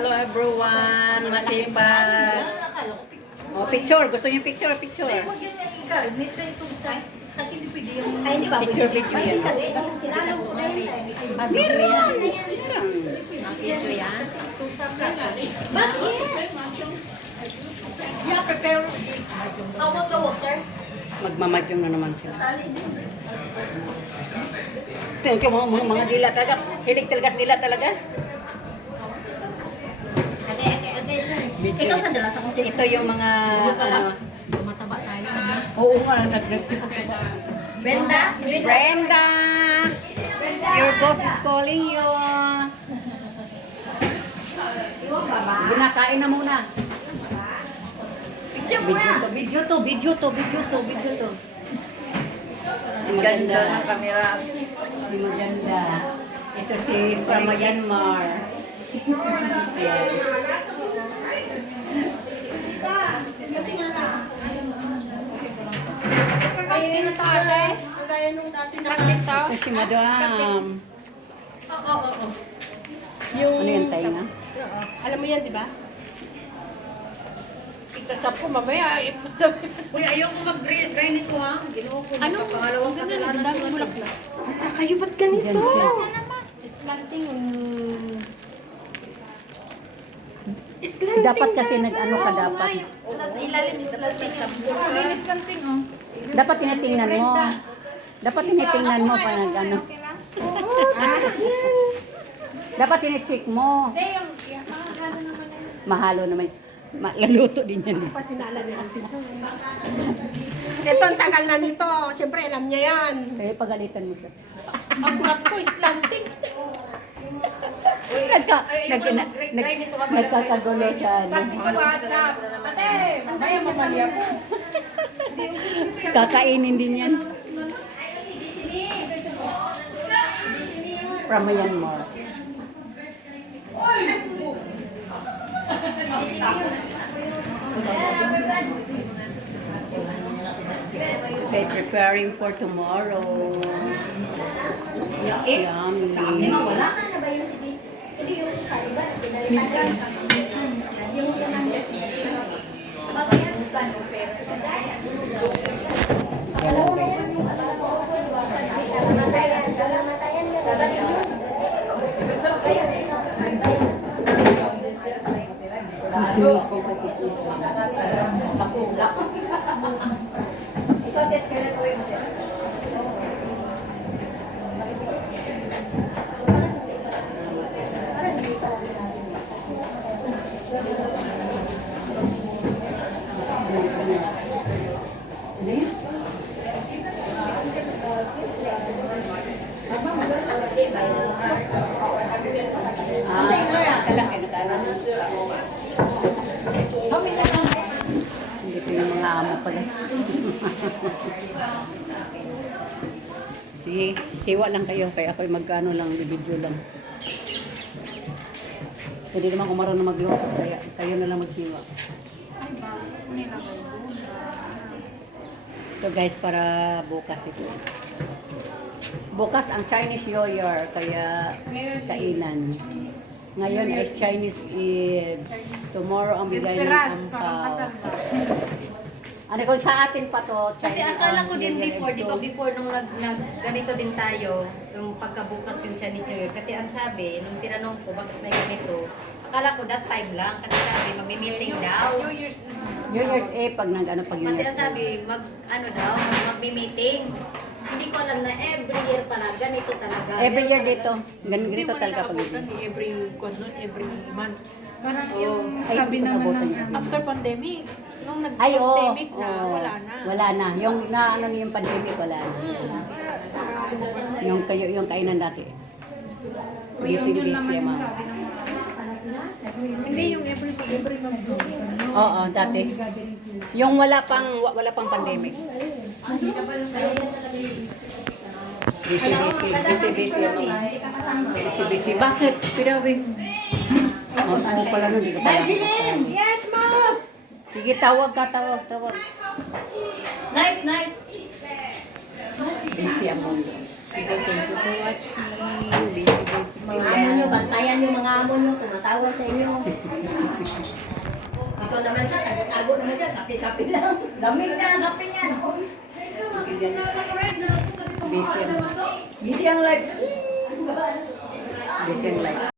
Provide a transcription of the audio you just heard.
Hello everyone. Masipag. Oh, picture. Gusto niyo picture? Picture. Huwag yan yung i-garment na itong sa... Kasi hindi pwede yung... Ay, di ba? Picture, picture yan. Kasi sinalo mo na yun. Meron yan. Ang picture yan. Bakit? Yeah, prepare. Tawag na water. Magmamadyong na naman sila. Thank you mga dila talaga. Hilig talaga dila talaga. Video. Ikaw sa dalas akong sila. Ito yung mga ano. Mataba tayo. Oo nga, nag-nagsipag ba? Brenda? Si Brenda! Your boss is calling you. Binakain na muna. Video to. Si maganda. ng camera. Si maganda. Ito si from Myanmar. Ayan. Ito si Madam. Oo. Ano yan tayo na? Alam mo yan, di ba? Itatap ko mamaya. Uy, ayoko mag-grind ito ha. Ginoo ko. Ano? Pangalawang kasalanan. Dami mo lang. Kayo ba't ganito? Diyan siya. Slanting. Islanting Dapat kasi nag-ano ka dapat. Nasa ilalim is slanting. Linis lang ting, oh. Dapat tinitingnan mo. Dapat tinitingnan mo pa nag-ano. Dapat tinicheck mo. Mahalo naman. Laluto din yan. Pasinala ni Auntie Jo. Ito, ang tagal na nito. Siyempre, alam niya yan. Kaya pagalitan mo siya. Ang brat ko, slanting. Nagkakagulo siya. Ate, mamaya mamali ako. Kakainin din yan. From Myanmar. Okay, preparing for tomorrow. Yummy. Wala sana ba yung si Daisy? Hindi yung isa, diba? Minsan. Yung nandiyan si Daisy. Bakit yan? Bukan, o pero. Tissues dito, tissues. Ikaw, Jess, kailan uwi mo, Jess? Hindi ko yung mga amo pala. Sige, hiwa lang kayo. Kaya ako'y magkano lang, i-video lang. Hindi naman ako marunong magluto. Kaya kayo na lang maghiwa. Ito guys, para bukas ito. Bukas ang Chinese New Year, kaya kainan. Ngayon ay Chinese Eve. Tomorrow ang bigay ng ampaw. Ano kung sa atin pa to, Kasi Chinese, akala ko din New Year before, di ba ito. before nung ganito din tayo, yung pagkabukas yung Chinese New Year. Kasi ang sabi, nung tinanong ko bakit may ganito, akala ko that time lang. Kasi sabi, magmi-meeting daw. New Year's Eve, pag nag-ano, pag Kasi Year's ang sabi, magmi-meeting. Hindi ko alam na every year pala, ganito talaga. Every year dito, ganito talaga pag Every month. Parang Oo. yung Ay, sabi ito naman nabutan ng niya. After pandemic, nung Ay, oo. nag-pandemic na, Oo. wala na. Wala na. Yung na ano yung pandemic, wala na. Yung kayo, yung kainan dati. Reunion naman Busy, yung mga. sabi ng mga. Hindi yung every month. Oo, dati. Yung wala pang pandemic. Busy yung mga. Busy. Bakit? Pirawi. Oh, ano pala nun? Hindi ko pala. Yes, ma'am! Sige, tawag ka. Knife! Busy ang mundo. Thank you for watching. Busy. Mga amo nyo, bantayan yung mga amo nyo, tumatawag sa inyo. Ito naman siya, tago-tago naman siya, kape-kape lang. Lamig na ang kape niya. Busy ang life. Busy ang life.